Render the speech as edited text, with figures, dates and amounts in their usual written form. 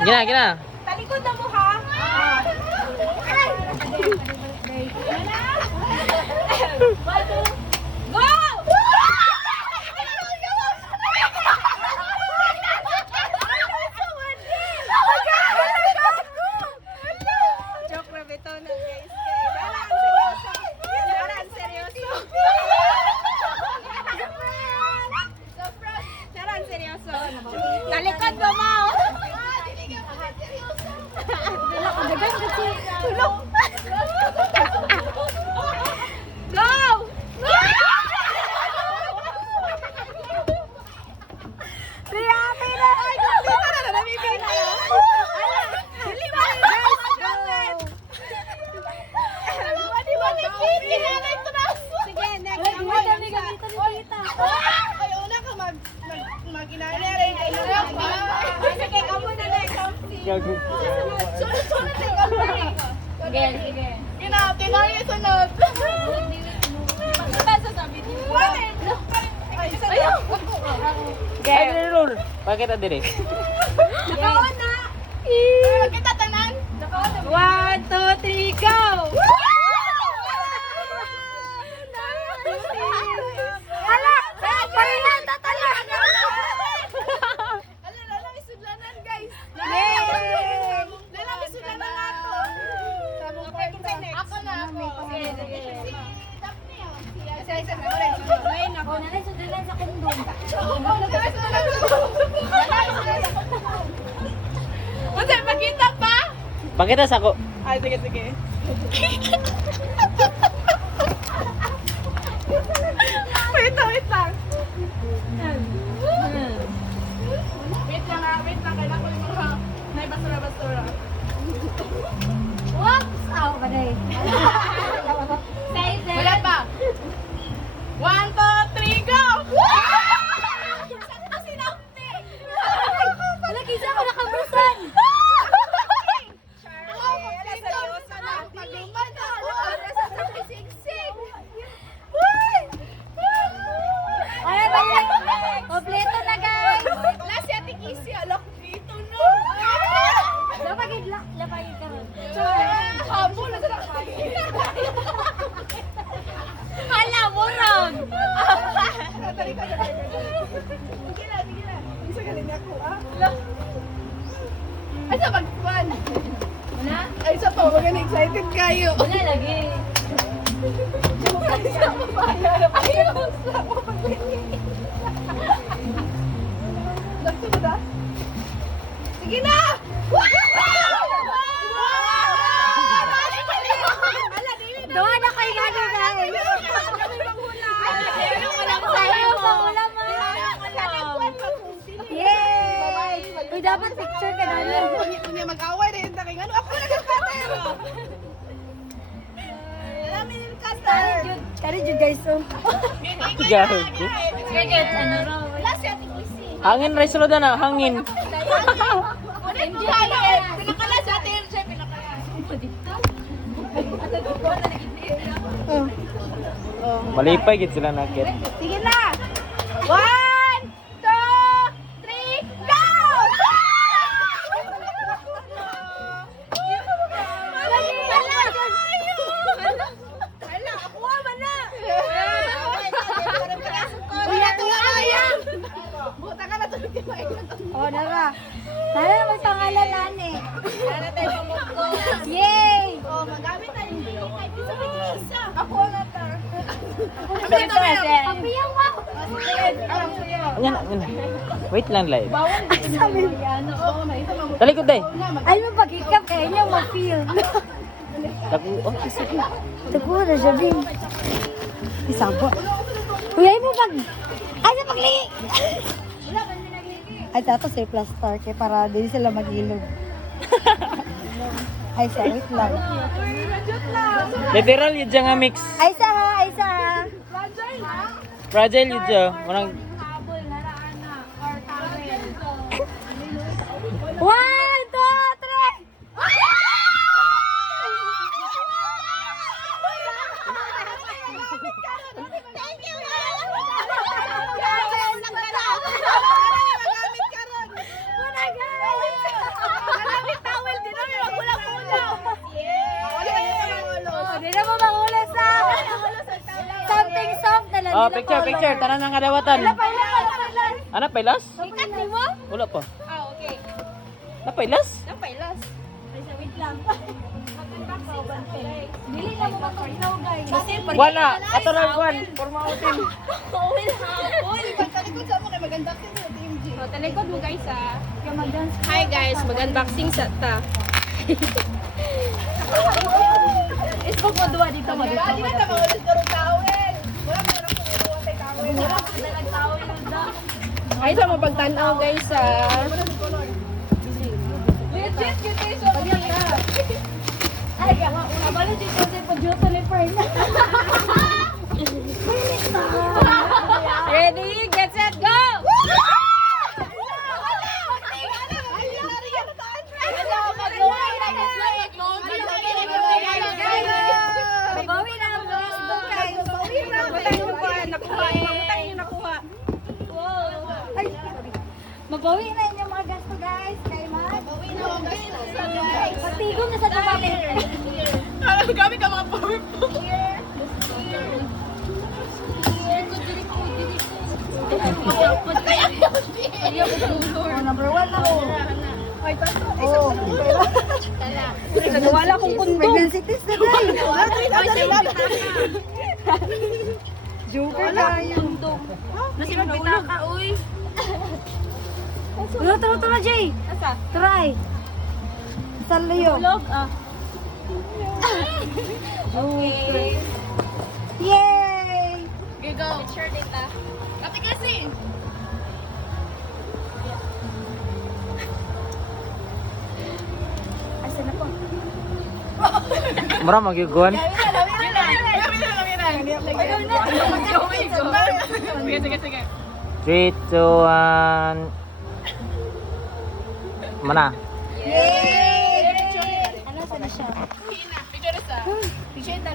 Gina, gina. Talikod na mo ha. Go! Joke na bitaw na guys. Daran seryoso. Daran seryoso. Talikod mo mo. Tulog. Go! Siya, pina! Ay, dito na na, namibigay na. Dili ba rin, guys? Wadi ba ni Kitty? Kinanay ito na. Sige, next. Ay, dami gamita ni Tita. Ay, una ka mag-inanay. Sige, kamo na next. Sunod-sunod na kamo na. Sige, sige. Tinaya sunod. Basta sasabi din. Ayaw! Ay, roll. Pakita dire. Nakaon na! Magkita tanan? 1, 2, 3, go! Hala! Parihan! Tatala! Hala, may sudlanan guys! Yay! Hala, may sudlanan nato! Ako na ako. Si Daphne yun. Si Isa na rin. Ngayon ako. Nanay sudlanan sa kundong. Kasi makita pa? Pakita sa ko. Ay, sige, sige. Wait lang, wait lang. Wait lang ha, wait lang. Kailangan ko yung mga may basura-basura. Whoops! Aw, baday. Wala pa. 1, 2, 3, go! Lagi siya ako nakabusan. Kompleto na guys. Last ya tikisi alok dito no. Lapagid ka ron. Habo na sa hala mo ron. Dali ka. Gila. Isa galing ako ah. Ay sa pagkuan. Wala? Ay sa pa magana excited kayo. Wala lagi. Ayaw sa mo Gusto mo na? Sige na! Doon na kayo gano'n guys! Ayaw sa ulam mo! Yay! Uy, dapat picture ka na lang. Kung mag-away na yung taking ano, ako na nag-cutter! Alam yung cutter! Kari Jud guys, oh. Gago. Sige, ano raw? Wala siya tikisi. Hangin rice roll na, hangin. Pinakala sa atin, siya pinakala. Malipay gid sila nakit. Sige na! 1, 2, 3, go! Hala, ako man na! Kuya, tuya! Buta ka na tulog yung mga Oh, Nara. Nara naman pangalan nani. Nara tayo pamukko. Yay! Oh, magamit tayo yung video kahit isa may isa. Ako na ta. Papiyaw mo. Yan, yan. Wait lang live. Bawal din sabi ano. Oo, may isa mamu. Talikod day. Ay mo pag-ikap kayo niyo mag-feel. Tagu, oh. Tago na siya din. Isabo. Uy, ay mo pag... Ay, sa pagli! Ay, tato sa plaster kay para din sila mag-ilog. Ay, sa wait lang. Literal yun dyan nga mix. Ay, sa ha, ay sa ha. Fragile yun dyan. Unang... One, two, three! Thank you, Wala, guys! Oh, picture. Tanan nga dawatan. Ano, pailas? Sikat ni mo? Wala pa. Ah, okay. Napailas? Ang pailas. Wait lang. Dili na mo matugnaw, guys. Kasi Wala. Ato lang kuan. Forma utin. Uy, hapon. Pagtalikod sa mga mag-unboxing sa TMG. So, talikod mo guys ah. Hi guys, mag-unboxing sa ta. Facebook mo duwa dito mo. Di ba na maulit ka rin tawin? Wala mo lang kung iluwa tayo tawin. Ay, sa mapagtanaw guys ah. Legit, yun tayo sa Ay, abalo dito sa pagjuto ni Fern. Ready, get set, go! Babawi na ang gusto, guys. Mabawi na inyong mga gasto, guys. Kay Matt. Patigom na sa tumapit. Kami ka mga powerful. Oh, number 1 na oh. Wala akong kundong. Pregnancy test na tayo. Joker tayo. Nasi magpita ka, uy. Tara, Jay. Asa? Try. Saan layo? Vlog, ah. Okay. Yay! Okay, go. Picture data. Ate kasi. Asa na po? Mura magyugon. Sige. 3, 2, 1. Mana? Yay! Ano sa na siya? Picture sa. Picture na.